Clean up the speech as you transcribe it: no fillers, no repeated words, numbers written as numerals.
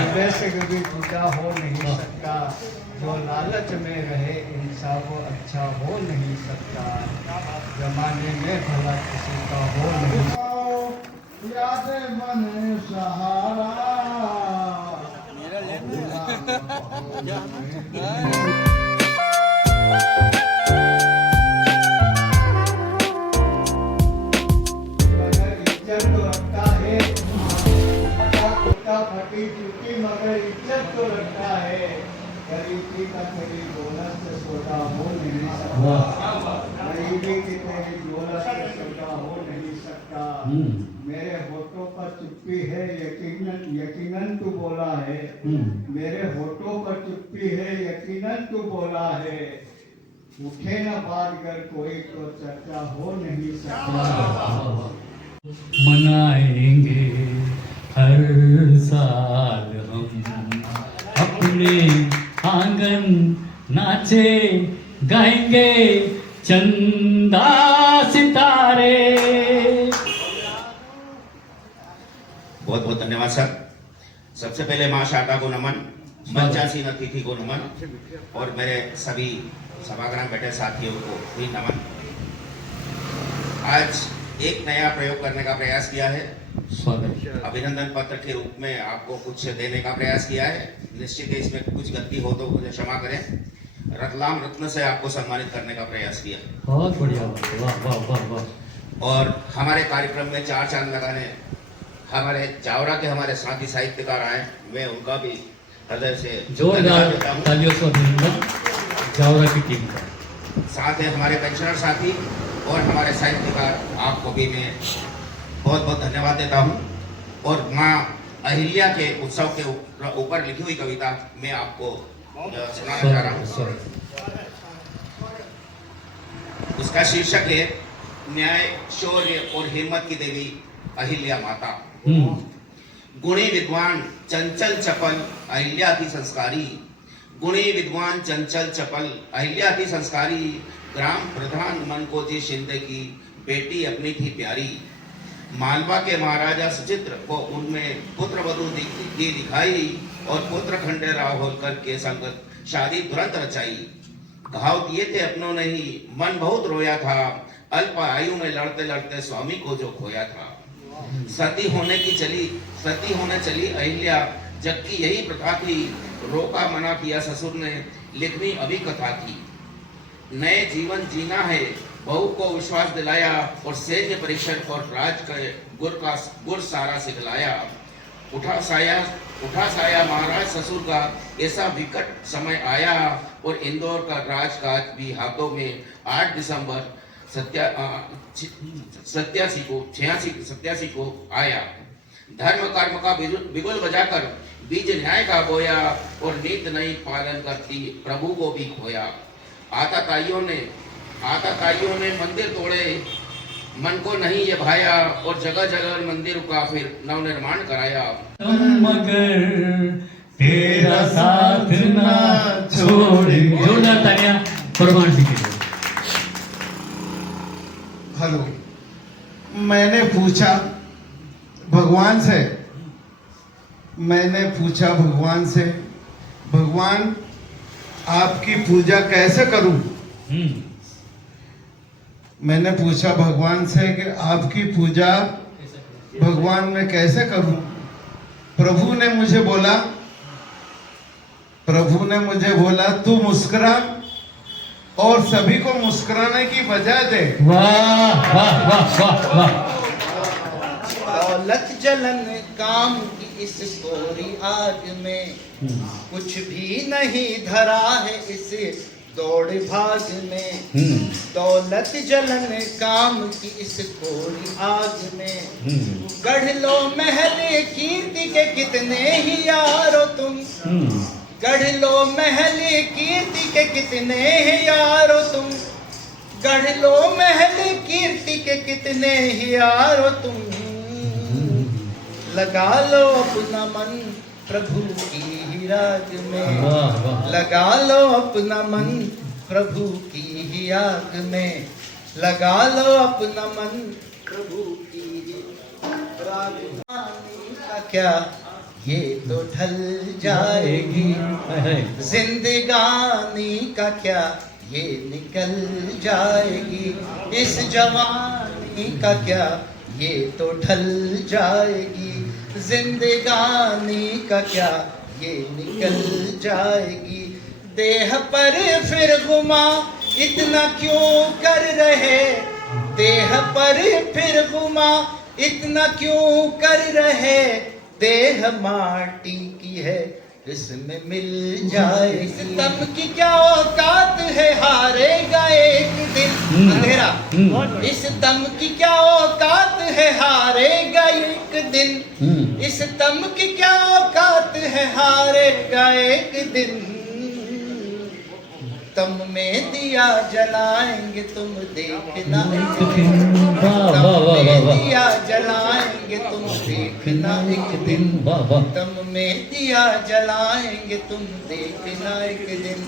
हृदय से कभी जुदा हो नहीं सकता, जो लालच में रहे इंसान वो अच्छा हो नहीं सकता, जमाने में भला किसी का हो नहीं। याद मन सहारा इज्जत तो रखता है, फटी चुकी मगर इज्जत तो रखता है, गरीबी का तेरी दौलत से सोता हो नहीं सकता, गरीबी की तेरी दौलत से सोता हो नहीं सकता। मेरे होठों पर चुप्पी है, यकीनन यकीनन तू बोला है, मेरे होठों पर चुप्पी है, यकीनन तू बोला है, उठे न बात कर कोई तो चर्चा हो नहीं सकता। मनाएंगे हर साल हम अपने आंगन, नाचे गाएंगे चंदा सितारे। बहुत बहुत धन्यवाद सर। सबसे पहले माँ शारदा को नमन, मंचासीन अतिथि को नमन और मेरे सभी सभागृह में बैठे साथियों को भी नमन। आज एक नया प्रयोग करने का प्रयास किया है, स्वागत। अभिनंदन पत्र के रूप में आपको कुछ देने का प्रयास किया है। निश्चित है इसमें कुछ गलती हो तो मुझे क्षमा करें। रतलाम रत्न से आपको सम्मानित करने का प्रयास किया। बहुत बढ़िया, वाह वाह वाह वाह। और हमारे कार्यक्रम में चार चांद लगाने हमारे जावरा के हमारे साथी साहित्यकार आए, मैं उनका भी हृदय से जोरदार तालियों से अभिनंदन जावरा की टीम का। साथ है हमारे पेंशनर साथी और हमारे साहित्यकार, आपको भी मैं बहुत बहुत धन्यवाद देता हूँ। और माँ अहिल्या के उत्सव के ऊपर लिखी हुई कविता मैं आपको सुनाना चाह रहा हूँ। उसका शीर्षक है न्याय, शौर्य और हिम्मत की देवी अहिल्या माता। गुणी विद्वान चंचल चपल अहिल्या की संस्कारी, गुणी विद्वान चंचल चपल अहिल्या की संस्कारी, ग्राम प्रधान मन को जी शिंदे की बेटी अपनी थी प्यारी। मालवा के महाराजा सुचित्र को उनमें पुत्र वधू दिखाई और पुत्र खंडेराव होलकर के संग शादी तुरंत रचाई। घाव दिए थे अपनों ने ही मन बहुत रोया था, अल्प आयु में लड़ते लड़ते स्वामी को जो खोया था। सती होने चली अहिल्या, जबकि यही प्रथा थी, रोका मना किया ससुर ने, लिखनी अभी कथा थी। नए जीवन जीना है बहू को विश्वास दिलाया, और सैन्य परीक्षण और राज के गुर सारा सिखलाया। उठा साया महाराज ससुर का, ऐसा विकट समय आया, और इंदौर का राजकाज भी हाथों में 8 दिसंबर 87 को आया। धर्म कर्म का बिगुल बजाकर बीज न्याय का बोया, और नीत नहीं पालन करती प्रभु को भी खोया। आता ताइयों ने मंदिर तोड़े, मन को नहीं ये भाया, और जगह जगह मंदिर का फिर नवनिर्माण कराया। मगर तेरा साथ ना छोड़े। जोरदार तालियां प्रमाण जी के लिए। हेलो, मैंने पूछा भगवान से, भगवान आपकी पूजा कैसे करूं? मैंने पूछा भगवान से कि आपकी पूजा भगवान मैं कैसे करूं? प्रभु ने मुझे बोला तू मुस्कुरा और सभी को मुस्कुराने की वजह दे। वाह वाह वाह वाह वाह। दौलत जलन काम की इस कोरी आग में, कुछ भी नहीं धरा है इस दौड़ भाग में। दौलत जलन काम की इस कोरी आग में, गढ़ लो महल कीर्ति के कितने ही यारो तुम, गढ़ लो महल कीर्ति के कितने ही यारो तुम, गढ़ लो महल कीर्ति के कितने ही यारो तुम। लगा लो अपना मन प्रभु की ही राग में, लगा लो अपना मन प्रभु की ही आग में, लगा लो अपना मन प्रभु की ही राग में। क्या ये तो ढल जाएगी। जिंदगानी का क्या ये निकल जाएगी, इस जवानी का क्या ये तो ढल जाएगी। जिंदगानी का क्या ये निकल जाएगी। देह पर फिर गुमा इतना क्यों कर रहे, देह पर फिर गुमा इतना क्यों कर रहे। देह माटी की है इसमें मिल जाएगी। तम की क्या औकात है, हारेगा एक दिन अंधेरा। इस दम की क्या औकात है, हारेगा एक दिन। इस दम की क्या औकात है, हारेगा एक दिन। तम में दिया जलाएंगे तुम देखना एक दिन। तम में दिया जलाएंगे तुम देखना एक दिन। तम में दिया जलाएंगे तुम देखना एक दिन।